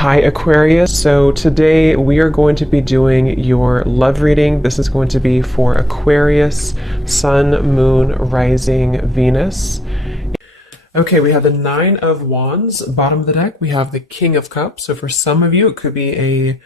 Hi Aquarius, so today we are going to be doing your love reading. This is going to be for Aquarius, Sun, Moon, Rising, Venus. Okay, we have the Nine of Wands, bottom of the deck. We have the King of Cups. So for some of you, it could be a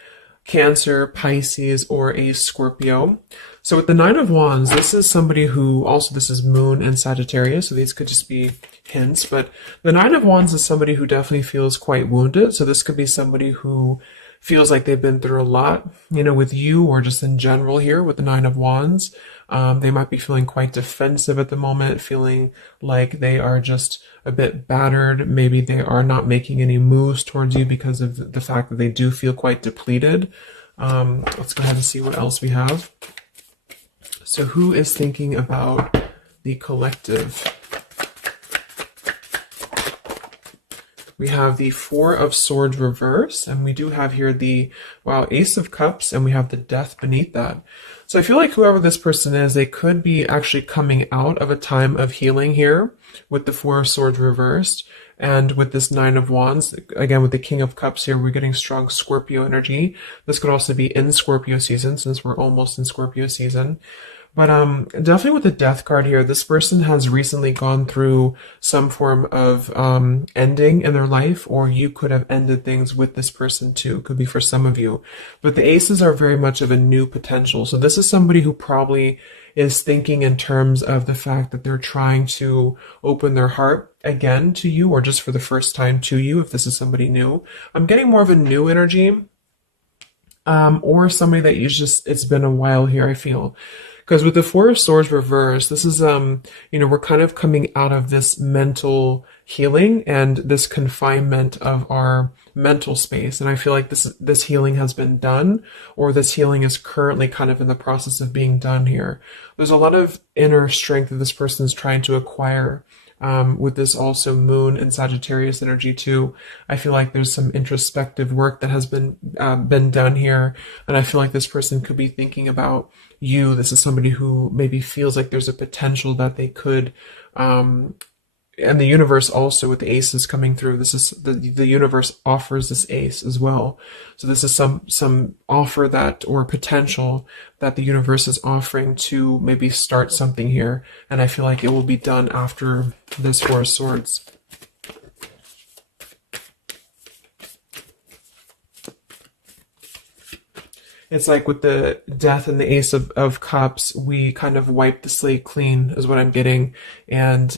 Cancer, Pisces, or a Scorpio. So with the Nine of Wands, this is somebody who, also this is Moon and Sagittarius, so these could just be hints, but the Nine of Wands is somebody who definitely feels quite wounded. So this could be somebody who feels like they've been through a lot, with you or just in general here with the Nine of Wands. They might be feeling quite defensive at the moment, feeling like they are just a bit battered. Maybe they are not making any moves towards you because of the fact that they do feel quite depleted. Let's go ahead and see what else we have. So who is thinking about the collective? We have the Four of Swords reverse, and we do have here the, Ace of Cups, and we have the Death beneath that. So I feel like whoever this person is, they could be actually coming out of a time of healing here with the Four of Swords reversed. And with this Nine of Wands, again, with the King of Cups here, we're getting strong Scorpio energy. This could also be in Scorpio season, since we're almost in Scorpio season. But definitely with the Death card here, this person has recently gone through some form of ending in their life, or you could have ended things with this person too. Could be for some of you. But the Aces are very much of a new potential. So this is somebody who probably is thinking in terms of the fact that they're trying to open their heart again to you, or just for the first time to you, if this is somebody new. I'm getting more of a new energy, or somebody that it's been a while here, I feel. Because with the Four of Swords reversed, this is, we're kind of coming out of this mental healing and this confinement of our mental space. And I feel like this healing has been done, or this healing is currently kind of in the process of being done here. There's a lot of inner strength that this person is trying to acquire. With this also Moon and Sagittarius energy too. I feel like there's some introspective work that has been done here, and I feel like this person could be thinking about you. This is somebody who maybe feels like there's a potential that they could, and the universe also with the aces coming through. This is the universe offers this ace as well. So this is some offer that, or potential that the universe is offering to maybe start something here. And I feel like it will be done after this Four of Swords. It's like with the Death and the Ace of Cups, we kind of wipe the slate clean is what I'm getting. And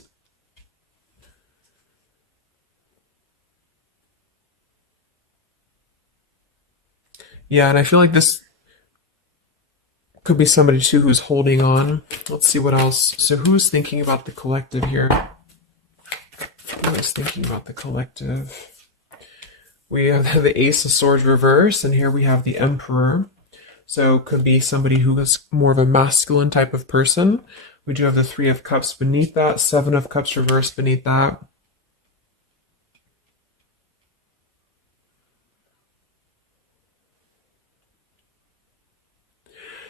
yeah, and I feel like this could be somebody too who's holding on. Let's see what else. So who's thinking about the collective here? Who is thinking about the collective? We have the Ace of Swords reverse, and here we have the Emperor. So could be somebody who is more of a masculine type of person. We do have the Three of Cups beneath that, Seven of Cups reversed beneath that.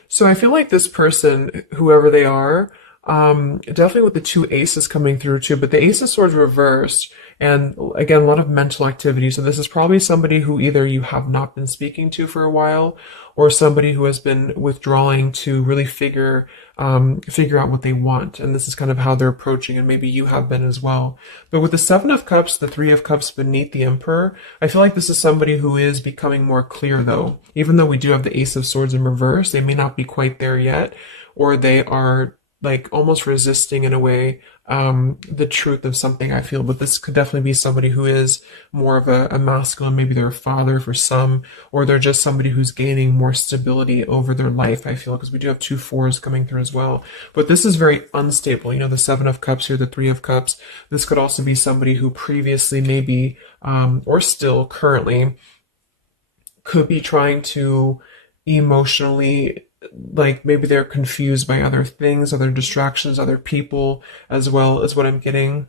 So I feel like this person, whoever they are, definitely with the two aces coming through too, but the Ace of Swords reversed, and again, a lot of mental activity. So this is probably somebody who either you have not been speaking to for a while, or somebody who has been withdrawing to really figure out what they want. And this is kind of how they're approaching, and maybe you have been as well. But with the Seven of Cups, the Three of Cups beneath the Emperor, I feel like this is somebody who is becoming more clear though. Even though we do have the Ace of Swords in reverse, they may not be quite there yet, or they are like almost resisting in a way the truth of something, I feel. But this could definitely be somebody who is more of a masculine. Maybe they're a father for some, or they're just somebody who's gaining more stability over their life, I feel, because we do have two fours coming through as well. But this is very unstable. The Seven of Cups here, the Three of Cups. This could also be somebody who previously maybe, or still currently, could be trying to emotionally, like maybe they're confused by other things, other distractions, other people, as well as what I'm getting.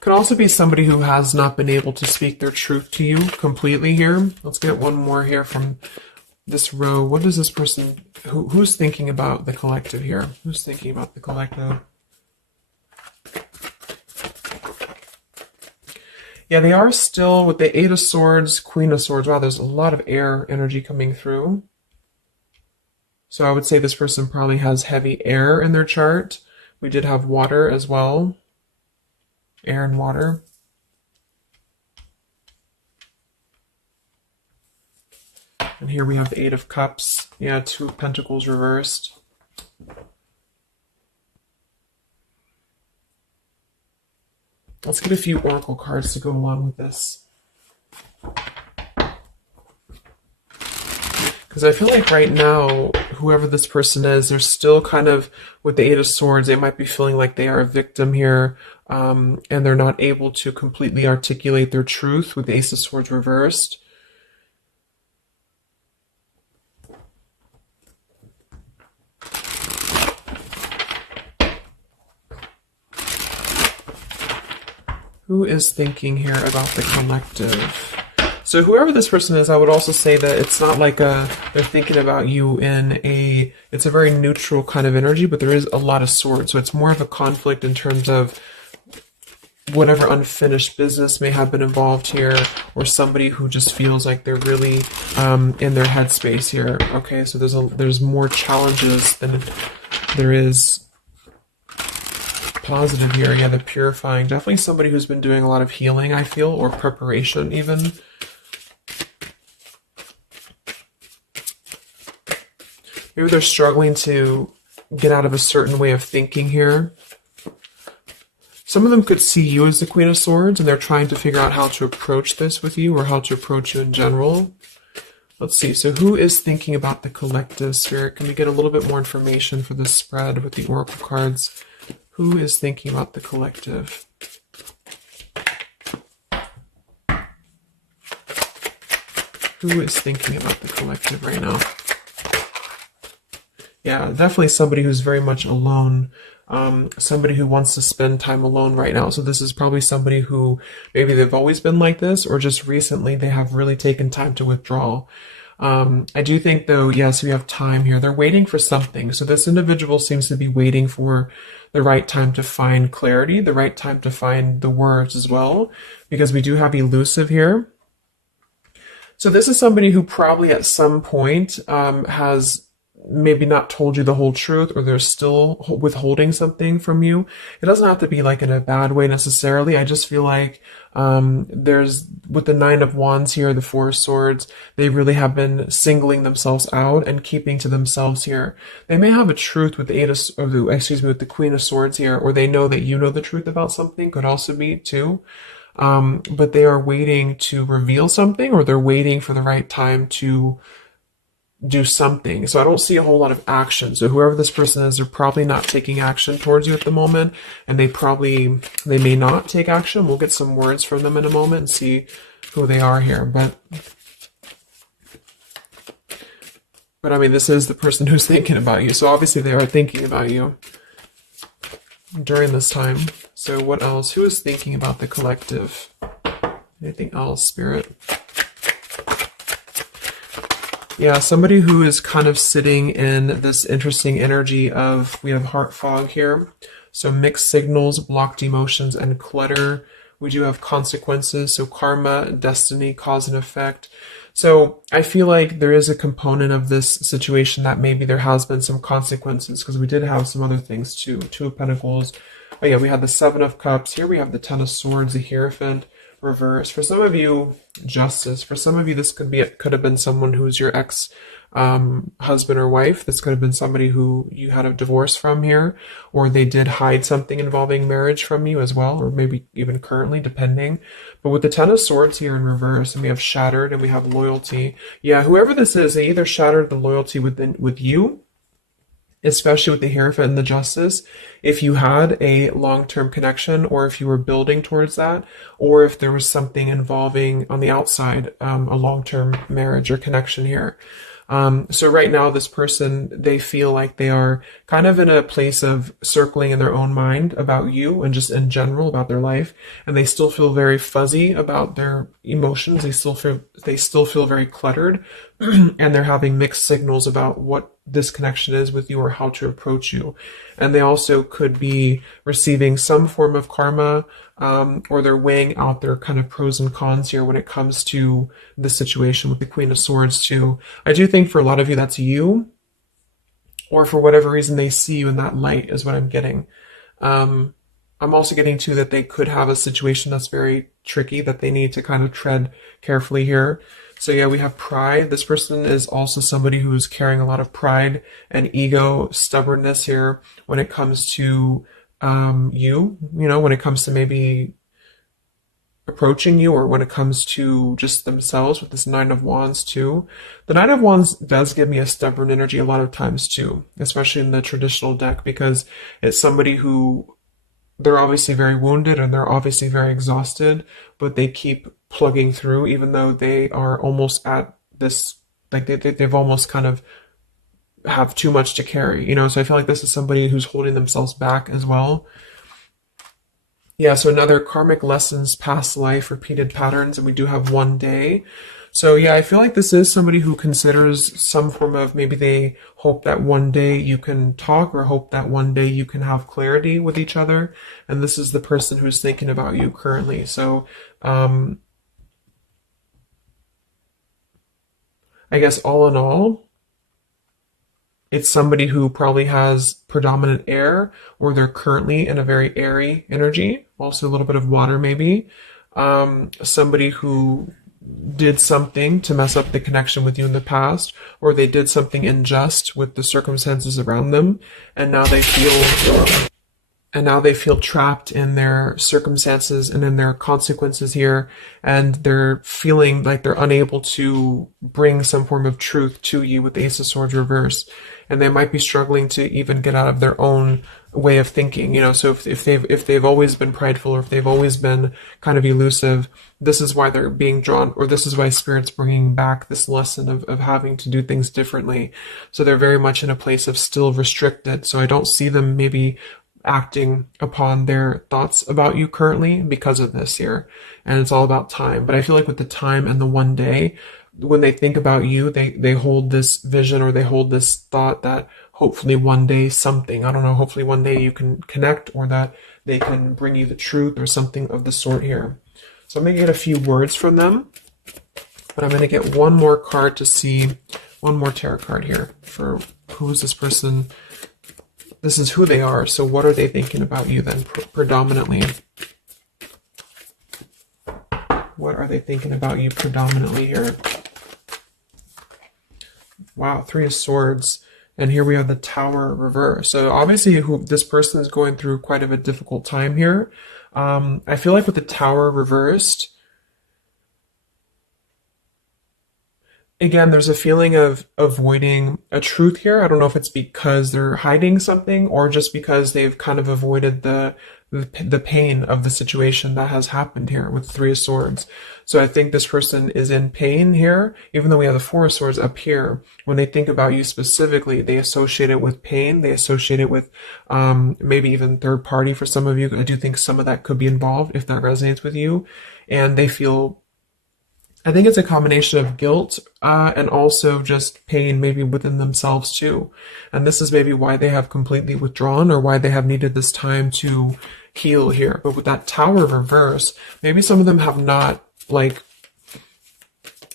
Could also be somebody who has not been able to speak their truth to you completely here. Let's get one more here from this row. What is this person, who's thinking about the collective here? Who's thinking about the collective? Yeah, they are still with the Eight of Swords, Queen of Swords. Wow, there's a lot of air energy coming through. So I would say this person probably has heavy air in their chart. We did have water as well. Air and water. And here we have the Eight of Cups. Yeah, Two of Pentacles reversed. Let's get a few oracle cards to go along with this. Because I feel like right now, whoever this person is, they're still kind of, with the Eight of Swords, they might be feeling like they are a victim here, and they're not able to completely articulate their truth with the Ace of Swords reversed. Who is thinking here about the collective? So whoever this person is, I would also say that it's not like they're thinking about you in it's a very neutral kind of energy, but there is a lot of swords. So it's more of a conflict in terms of whatever unfinished business may have been involved here, or somebody who just feels like they're really in their headspace here. Okay, so there's more challenges than there is positive here. Yeah, the purifying. Definitely somebody who's been doing a lot of healing, I feel, or preparation even. Maybe they're struggling to get out of a certain way of thinking here. Some of them could see you as the Queen of Swords, and they're trying to figure out how to approach this with you, or how to approach you in general. Let's see. So who is thinking about the collective, Spirit? Can we get a little bit more information for this spread with the oracle cards? Who is thinking about the collective? Who is thinking about the collective right now? Yeah, definitely somebody who's very much alone. Somebody who wants to spend time alone right now. So this is probably somebody who maybe they've always been like this, or just recently they have really taken time to withdraw. I do think though, yes, we have time here. They're waiting for something. So this individual seems to be waiting for the right time to find clarity, the right time to find the words as well, because we do have elusive here. So this is somebody who probably at some point has maybe not told you the whole truth, or they're still withholding something from you. It doesn't have to be like in a bad way necessarily. I just feel like there's, with the Nine of Wands here, the Four of Swords, they really have been singling themselves out and keeping to themselves here. They may have a truth with the with the Queen of Swords here, or they know that you know the truth about something, could also be too. But they are waiting to reveal something, or they're waiting for the right time to do something. So I don't see a whole lot of action. So whoever this person is, they're probably not taking action towards you at the moment, and they may not take action. We'll get some words from them in a moment and see who they are here. But I mean, this is the person who's thinking about you. So obviously they are thinking about you during this time. So what else? Who is thinking about the collective? Anything else, Spirit? Yeah, somebody who is kind of sitting in this interesting energy of, we have heart fog here. So mixed signals, blocked emotions, and clutter. We do have consequences, so karma, destiny, cause and effect. So I feel like there is a component of this situation that maybe there has been some consequences, because we did have some other things too. Two of Pentacles. Oh yeah, we had the Seven of Cups. Here we have the Ten of Swords, the Hierophant. Reverse. For some of you, Justice. For some of you, this could have been someone who's your ex husband or wife. This could have been somebody who you had a divorce from here, or they did hide something involving marriage from you as well, or maybe even currently, depending. But with the Ten of Swords here in reverse, and we have shattered, and we have loyalty. Yeah, whoever this is, they either shattered the loyalty with you, especially with the Hierophant and the Justice, if you had a long-term connection, or if you were building towards that, or if there was something involving on the outside, a long-term marriage or connection here. So right now, this person, they feel like they are kind of in a place of circling in their own mind about you and just in general about their life. And they still feel very fuzzy about their emotions. They still feel very cluttered and they're having mixed signals about what this connection is with you or how to approach you. And they also could be receiving some form of karma, or they're weighing out their kind of pros and cons here when it comes to the situation with the Queen of Swords too. I do think for a lot of you that's you, or for whatever reason they see you in that light is what I'm getting. I'm also getting too that they could have a situation that's very tricky that they need to kind of tread carefully here. So yeah, we have pride. This person is also somebody who's carrying a lot of pride and ego, stubbornness here when it comes to when it comes to maybe approaching you, or when it comes to just themselves with this Nine of Wands too. The Nine of Wands does give me a stubborn energy a lot of times too, especially in the traditional deck, because it's somebody who they're obviously very wounded and they're obviously very exhausted, but they keep plugging through even though they are almost at this, like they've almost kind of have too much to carry, so I feel like this is somebody who's holding themselves back as well. Yeah, so another karmic lessons, past life, repeated patterns, and we do have one day. So yeah, I feel like this is somebody who considers some form of, maybe they hope that one day you can talk, or hope that one day you can have clarity with each other. And this is the person who's thinking about you currently. So I guess all in all, it's somebody who probably has predominant air, or they're currently in a very airy energy, also a little bit of water maybe. Somebody who did something to mess up the connection with you in the past, or they did something unjust with the circumstances around them, and now they feel trapped in their circumstances and in their consequences here, and they're feeling like they're unable to bring some form of truth to you with the Ace of Swords reverse, and they might be struggling to even get out of their own way of thinking, so if they've always been prideful, or if they've always been kind of elusive, this is why they're being drawn, or this is why Spirit's bringing back this lesson of having to do things differently. So they're very much in a place of still restricted, so I don't see them maybe acting upon their thoughts about you currently because of this here. And it's all about time. But I feel like with the time and the one day, when they think about you, they hold this vision, or they hold this thought that hopefully one day something, I don't know, hopefully one day you can connect, or that they can bring you the truth or something of the sort here. So I'm going to get a few words from them, but I'm going to get one more card to see, one more tarot card here for who's this person. This is who they are. So what are they thinking about you then, predominantly? What are they thinking about you predominantly here? Wow, Three of Swords. And here we have the Tower reverse. So obviously this person is going through quite of a difficult time here. I feel like with the Tower reversed, again, there's a feeling of avoiding a truth here. I don't know if it's because they're hiding something, or just because they've kind of avoided the pain of the situation that has happened here with Three of Swords. So I think this person is in pain here, even though we have the Four of Swords up here. When they think about you specifically, they associate it with pain. They associate it with maybe even third party for some of you. I do think some of that could be involved if that resonates with you. And they feel, I think it's a combination of guilt and also just pain maybe within themselves too. And this is maybe why they have completely withdrawn, or why they have needed this time to heal here. But with that Tower reverse, maybe some of them have not, like,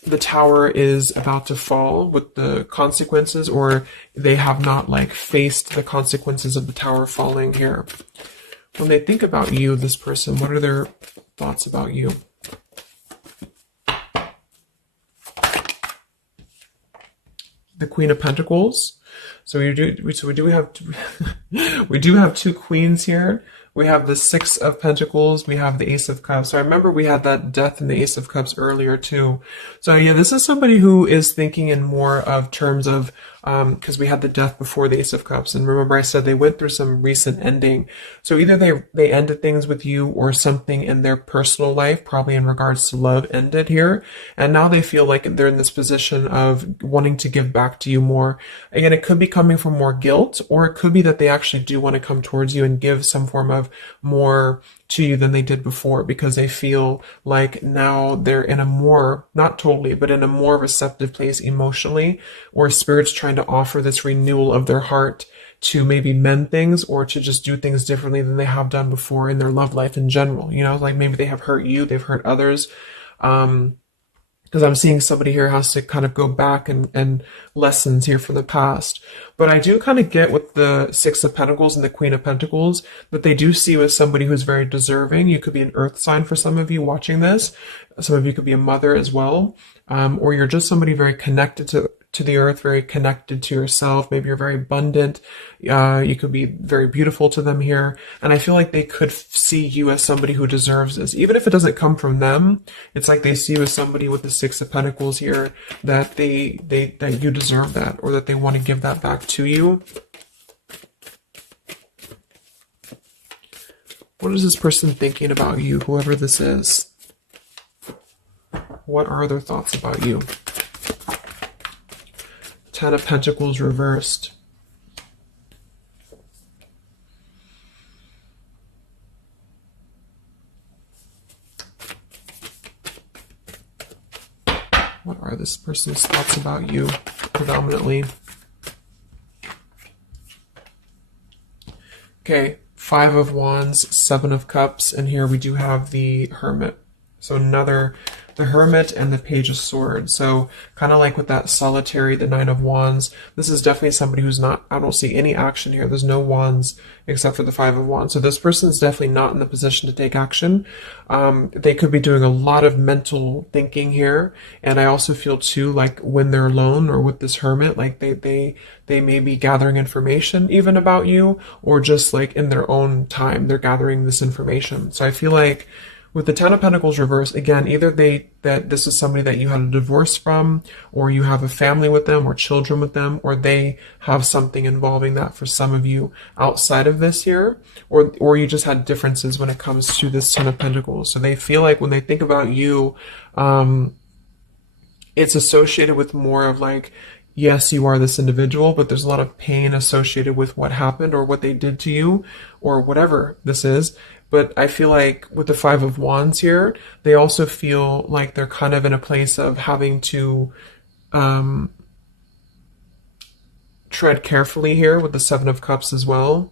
the tower is about to fall with the consequences, or they have not like faced the consequences of the tower falling here. When they think about you, this person, what are their thoughts about you? The Queen of Pentacles. So we do have we do have two queens here. We have the Six of Pentacles. We have the Ace of Cups. So I remember we had that Death and the Ace of Cups earlier too. So yeah, this is somebody who is thinking in more of terms of because we had the death before the Ace of Cups. And remember I said they went through some recent ending. So either they ended things with you, or something in their personal life, probably in regards to love, ended here. And now they feel like they're in this position of wanting to give back to you more. Again, it could be coming from more guilt, or it could be that they actually do want to come towards you and give some form of more to you than they did before, because they feel like now they're in a more, not totally, but in a more receptive place emotionally, or spirit's trying to offer this renewal of their heart to maybe mend things, or to just do things differently than they have done before in their love life in general. You know, like maybe they have hurt you, they've hurt others. Because I'm seeing somebody here has to kind of go back and lessons here from the past. But I do kind of get with the Six of Pentacles and the Queen of Pentacles that they do see you as somebody who's very deserving. You could be an earth sign for some of you watching this. Some of you could be a mother as well. Or you're just somebody very connected to the earth, very connected to yourself. Maybe you're very abundant. You could be very beautiful to them here. And I feel like they could see you as somebody who deserves this. Even if it doesn't come from them, it's like they see you as somebody with the Six of Pentacles here, that that you deserve that, or that they want to give that back to you. What is this person thinking about you, whoever this is? What are their thoughts about you? Ten of Pentacles reversed. What are this person's thoughts about you, predominantly? Okay, Five of Wands, Seven of Cups, and here we do have the Hermit. So the Hermit and the Page of Swords. So kind of like with that solitary, the Nine of Wands, this is definitely somebody who's not, I don't see any action here. There's no wands except for the Five of Wands. So this person is definitely not in the position to take action. They could be doing a lot of mental thinking here. And I also feel too, like when they're alone or with this Hermit, like they may be gathering information even about you, or just like in their own time, they're gathering this information. So I feel like with the Ten of Pentacles reversed, again, either that this is somebody that you had a divorce from, or you have a family with them, or children with them, or they have something involving that for some of you outside of this here, or you just had differences when it comes to this Ten of Pentacles. So they feel like when they think about you, it's associated with more of like, yes, you are this individual, but there's a lot of pain associated with what happened or what they did to you or whatever this is. But I feel like with the Five of Wands here, they also feel like they're kind of in a place of having to tread carefully here with the Seven of Cups as well.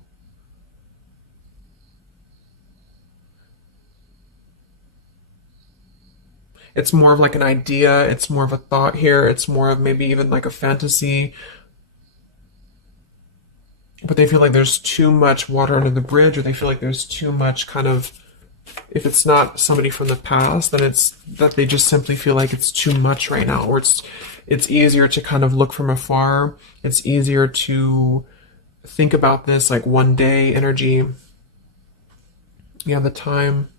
It's more of like an idea. It's more of a thought here. It's more of maybe even like a fantasy. But they feel like there's too much water under the bridge, or they feel like there's too much kind of, if it's not somebody from the past, then it's that they just simply feel like it's too much right now, or it's easier to kind of look from afar. It's easier to think about this like one day energy. Yeah, the time.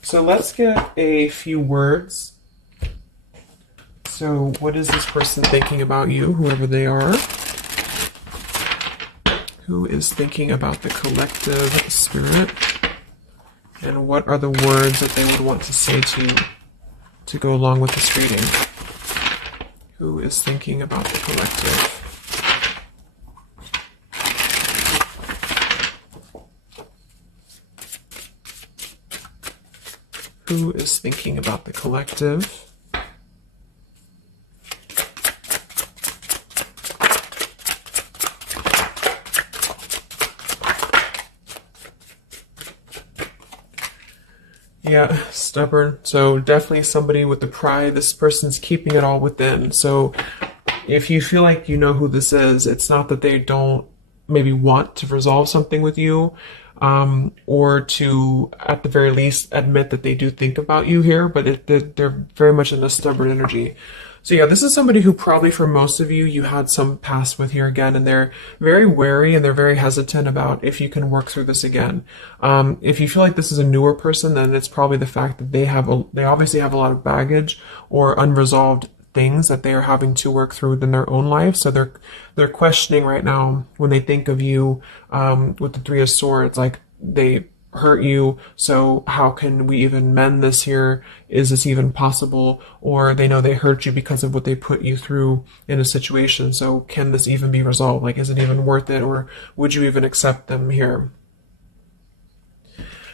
So let's get a few words. So what is this person thinking about you, whoever they are? Who is thinking about the collective spirit? And what are the words that they would want to say to go along with this reading? Who is thinking about the collective? Who is thinking about the collective? Yeah, stubborn. So definitely somebody with the pride. This person's keeping it all within. So if you feel like you know who this is, it's not that they don't maybe want to resolve something with you, or to, at the very least, admit that they do think about you here, but they're very much in a stubborn energy. So yeah, this is somebody who probably for most of you, you had some past with here again, and they're very wary and they're very hesitant about if you can work through this again. If you feel like this is a newer person, then it's probably the fact that they obviously have a lot of baggage or unresolved things that they are having to work through within their own life. So they're questioning right now when they think of you with the Three of Swords, like they hurt you, so how can we even mend this here? Is this even possible? Or they know they hurt you because of what they put you through in a situation, so can this even be resolved? Like, is it even worth it, or would you even accept them here?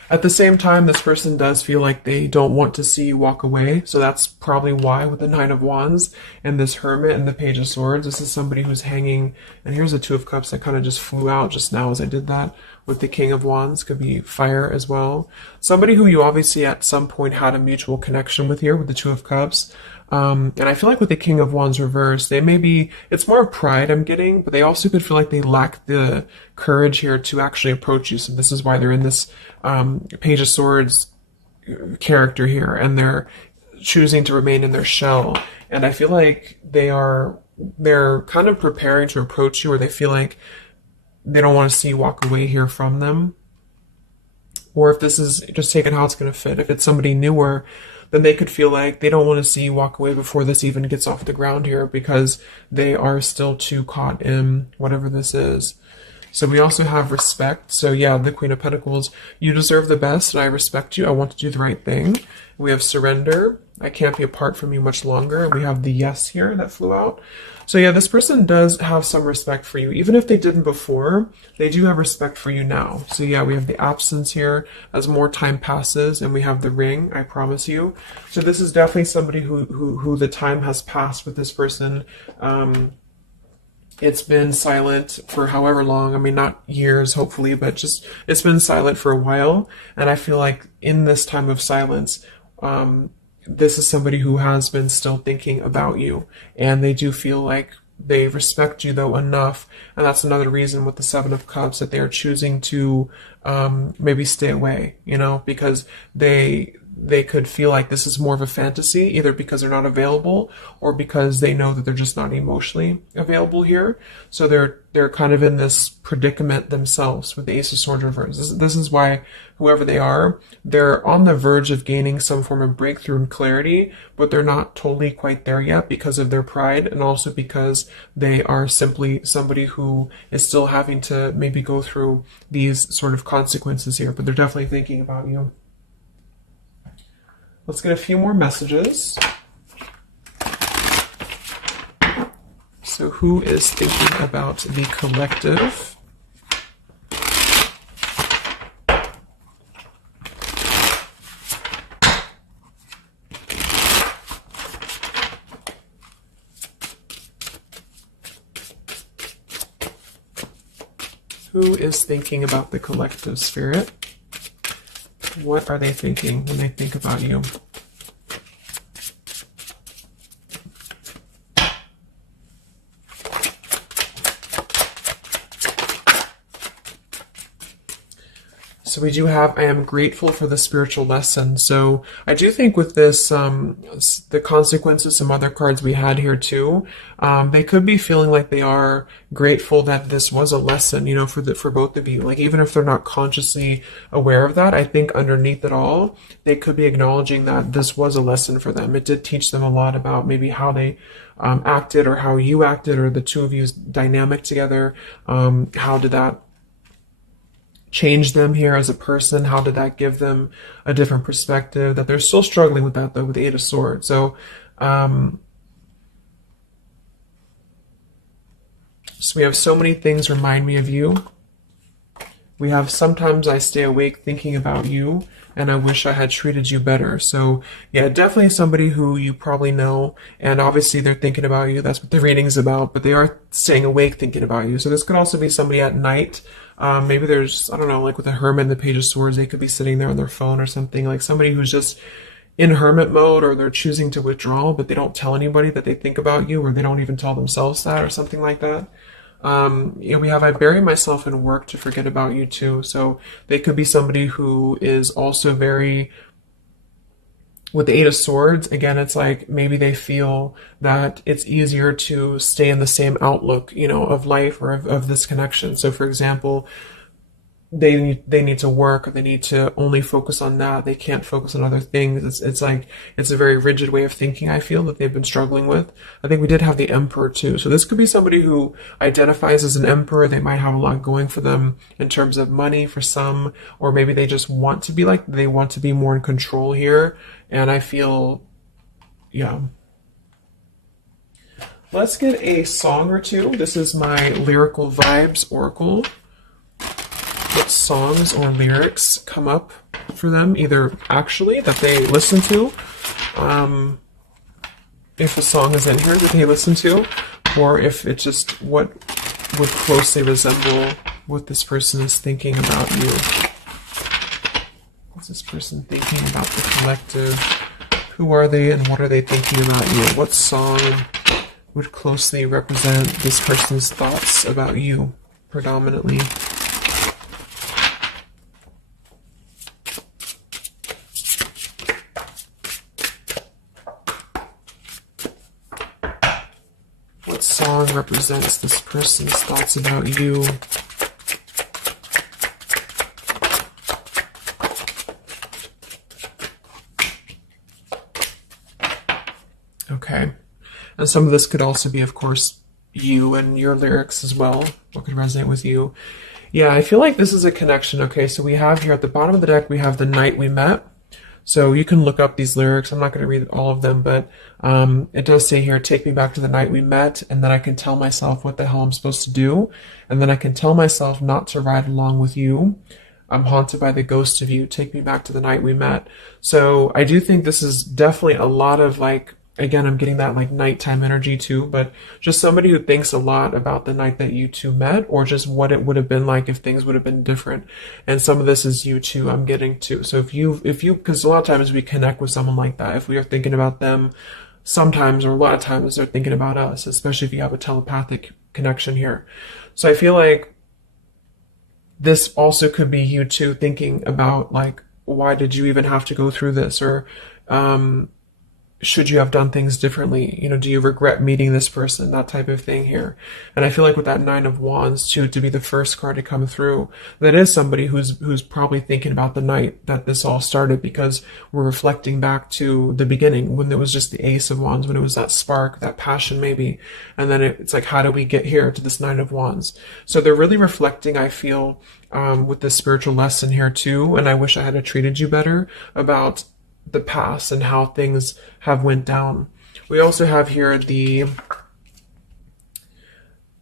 At the same time, this person does feel like they don't want to see you walk away. So that's probably why with the Nine of Wands and this Hermit and the Page of Swords, this is somebody who's hanging. And here's the Two of Cups that kind of just flew out just now as I did that. With the King of Wands, could be fire as well. Somebody who you obviously at some point had a mutual connection with here with the Two of Cups. And I feel like with the King of Wands reversed, they may be, it's more of pride I'm getting, but they also could feel like they lack the courage here to actually approach you. So this is why they're in this Page of Swords character here, and they're choosing to remain in their shell. And I feel like they're kind of preparing to approach you, or they feel like they don't want to see you walk away here from them. Or if this is just taking how it's going to fit, if it's somebody newer, then they could feel like they don't want to see you walk away before this even gets off the ground here, because they are still too caught in whatever this is. So we also have respect. So yeah, the Queen of Pentacles, you deserve the best and I respect you. I want to do the right thing. We have surrender. I can't be apart from you much longer. We have the yes here that flew out. So yeah, this person does have some respect for you. Even if they didn't before, they do have respect for you now. So yeah, we have the absence here as more time passes, and we have the ring, I promise you. So this is definitely somebody who the time has passed with this person. It's been silent for however long. I mean, not years, hopefully, but just it's been silent for a while. And I feel like in this time of silence, this is somebody who has been still thinking about you, and they do feel like they respect you though enough. And that's another reason with the Seven of Cups that they're choosing to maybe stay away, you know, because they could feel like this is more of a fantasy, either because they're not available or because they know that they're just not emotionally available here. So they're kind of in this predicament themselves with the Ace of Swords reversed. This is why whoever they are, they're on the verge of gaining some form of breakthrough and clarity, but they're not totally quite there yet because of their pride, and also because they are simply somebody who is still having to maybe go through these sort of consequences here, but they're definitely thinking about you. Let's get a few more messages. So who is thinking about the collective? Who is thinking about the collective, Spirit? What are they thinking when they think about you? So we do have, I am grateful for the spiritual lesson. So I do think with this, the consequences, some other cards we had here too, they could be feeling like they are grateful that this was a lesson, you know, for both of you. Like, even if they're not consciously aware of that, I think underneath it all, they could be acknowledging that this was a lesson for them. It did teach them a lot about maybe how they acted, or how you acted, or the two of you's dynamic together. How did that change them here as a person? How did that give them a different perspective? That they're still struggling with that though, with the Eight of Swords. So, so we have so many things remind me of you. We have sometimes I stay awake thinking about you, and I wish I had treated you better. So yeah, definitely somebody who you probably know, and obviously they're thinking about you. That's what the reading's about, but they are staying awake thinking about you. So this could also be somebody at night. Maybe there's, I don't know, like with the Hermit and the Page of Swords, they could be sitting there on their phone or something, like somebody who's just in hermit mode, or they're choosing to withdraw, but they don't tell anybody that they think about you, or they don't even tell themselves that, or something like that. You know, we have, I bury myself in work to forget about you too. So they could be somebody who is also very, with the Eight of Swords, again, it's like maybe they feel that it's easier to stay in the same outlook, you know, of life, or of this connection. So for example, they need to work, or they need to only focus on that. They can't focus on other things. It's like it's a very rigid way of thinking, I feel, that they've been struggling with. I think we did have the Emperor too. So this could be somebody who identifies as an emperor. They might have a lot going for them in terms of money for some, or maybe they just want to be like, they want to be more in control here. And I feel, yeah. Let's get a song or two. This is my Lyrical Vibes Oracle. What songs or lyrics come up for them, either actually that they listen to, if a song is in here that they listen to, or if it's just what would closely resemble what this person is thinking about you. What's this person thinking about the collective? Who are they and what are they thinking about you? What song would closely represent this person's thoughts about you predominantly? What song represents this person's thoughts about you? Okay. And some of this could also be, of course, you and your lyrics as well. What could resonate with you? Yeah, I feel like this is a connection. Okay, so we have here at the bottom of the deck, we have The Night We Met. So you can look up these lyrics. I'm not going to read all of them, but it does say here, take me back to the night we met, and then I can tell myself what the hell I'm supposed to do. And then I can tell myself not to ride along with you. I'm haunted by the ghost of you. Take me back to the night we met. So I do think this is definitely a lot of like, again, I'm getting that like nighttime energy too, but just somebody who thinks a lot about the night that you two met, or just what it would have been like if things would have been different. And some of this is you too, I'm getting to. So if you, because a lot of times we connect with someone like that. If we are thinking about them, sometimes, or a lot of times they're thinking about us, especially if you have a telepathic connection here. So I feel like this also could be you too thinking about like, why did you even have to go through this? Or, should you have done things differently? You know, do you regret meeting this person? That type of thing here. And I feel like with that Nine of Wands too, to be the first card to come through, that is somebody who's probably thinking about the night that this all started, because we're reflecting back to the beginning when it was just the Ace of Wands, when it was that spark, that passion maybe. And then it's like, how do we get here to this Nine of Wands? So they're really reflecting, I feel, with this spiritual lesson here too. And I wish I had treated you better about the past and how things have went down. We also have here the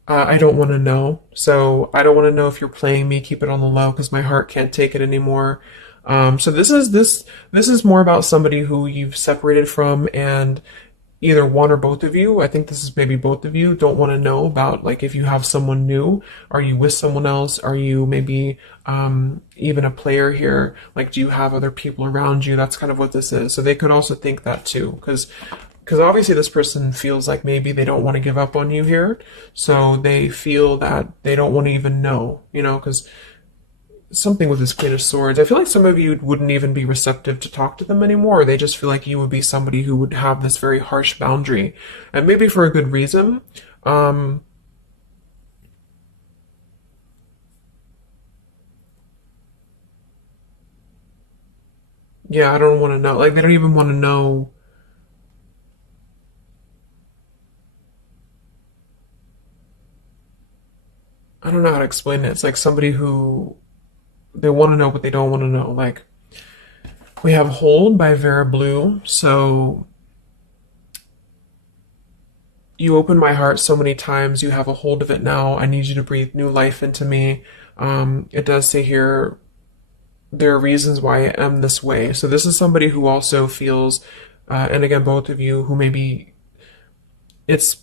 I don't want to know. So I don't want to know if you're playing me. Keep it on the low because my heart can't take it anymore. So this is more about somebody who you've separated from, and either one or both of you, I think this is maybe both of you, don't want to know about, like, if you have someone new. Are you with someone else? Are you maybe even a player here? Like, do you have other people around you? That's kind of what this is. So they could also think that too, because obviously this person feels like maybe they don't want to give up on you here. So they feel that they don't want to even know, you know, because something with this Queen of Swords, I feel like some of you wouldn't even be receptive to talk to them anymore. Or they just feel like you would be somebody who would have this very harsh boundary, and maybe for a good reason. Yeah, I don't want to know. Like, they don't even want to know. I don't know how to explain it. It's like somebody who they want to know, but they don't want to know. Like, we have Hold by Vera Blue. So you opened my heart so many times. You have a hold of it now. I need you to breathe new life into me. It does say here, there are reasons why I am this way. So this is somebody who also feels, and again, both of you who maybe it's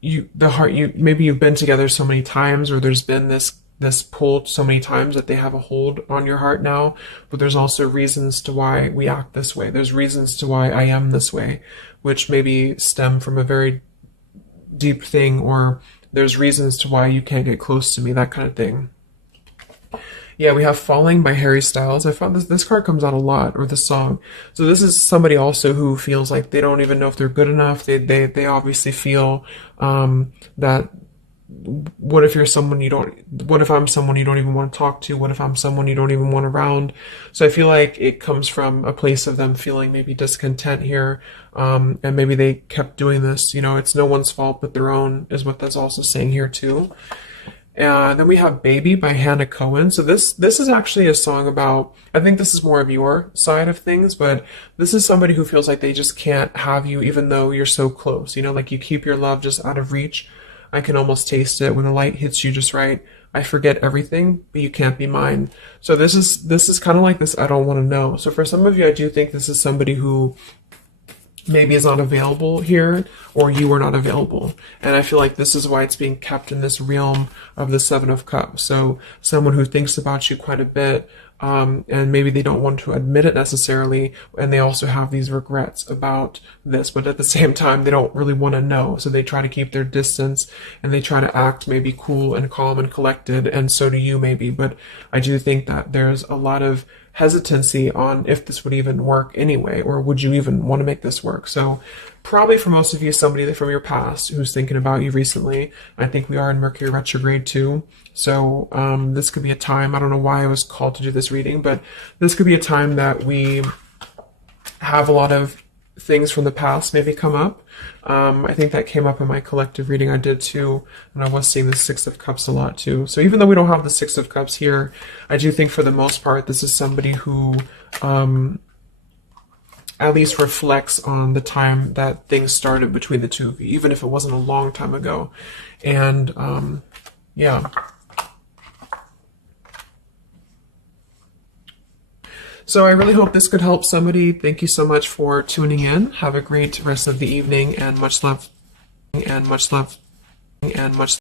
you, the heart, you, maybe you've been together so many times, or there's been this pull so many times that they have a hold on your heart now, but there's also reasons to why we act this way. There's reasons to why I am this way, which maybe stem from a very deep thing, or there's reasons to why you can't get close to me, that kind of thing. Yeah, we have Falling by Harry Styles. I found this card comes out a lot, or this song. So this is somebody also who feels like they don't even know if they're good enough. They obviously feel that what if you're someone you don't, what if I'm someone you don't even want to talk to? What if I'm someone you don't even want around? So I feel like it comes from a place of them feeling maybe discontent here. And maybe they kept doing this, you know, it's no one's fault but their own, is what that's also saying here too. And then we have Baby by Hannah Cohen. So this is actually a song about, I think this is more of your side of things, but this is somebody who feels like they just can't have you even though you're so close. You know, like you keep your love just out of reach. I can almost taste it when the light hits you just right. I forget everything, but you can't be mine. So this is kind of like this I don't want to know. So for some of you, I do think this is somebody who maybe is not available here, or you are not available. And I feel like this is why it's being kept in this realm of the Seven of Cups. So someone who thinks about you quite a bit, and maybe they don't want to admit it necessarily, and they also have these regrets about this, but at the same time, they don't really want to know. So they try to keep their distance, and they try to act maybe cool and calm and collected, and so do you maybe. But I do think that there's a lot of hesitancy on if this would even work anyway, or would you even want to make this work. So probably for most of you, somebody from your past who's thinking about you recently. I think we are in Mercury retrograde too. So this could be a time, I don't know why I was called to do this reading, but this could be a time that we have a lot of things from the past maybe come up. I think that came up in my collective reading I did too, and I was seeing the Six of Cups a lot too. So even though we don't have the Six of Cups here, I do think for the most part this is somebody who at least reflects on the time that things started between the two of you, even if it wasn't a long time ago. And yeah. So I really hope this could help somebody. Thank you so much for tuning in. Have a great rest of the evening, and much love, and much love, and much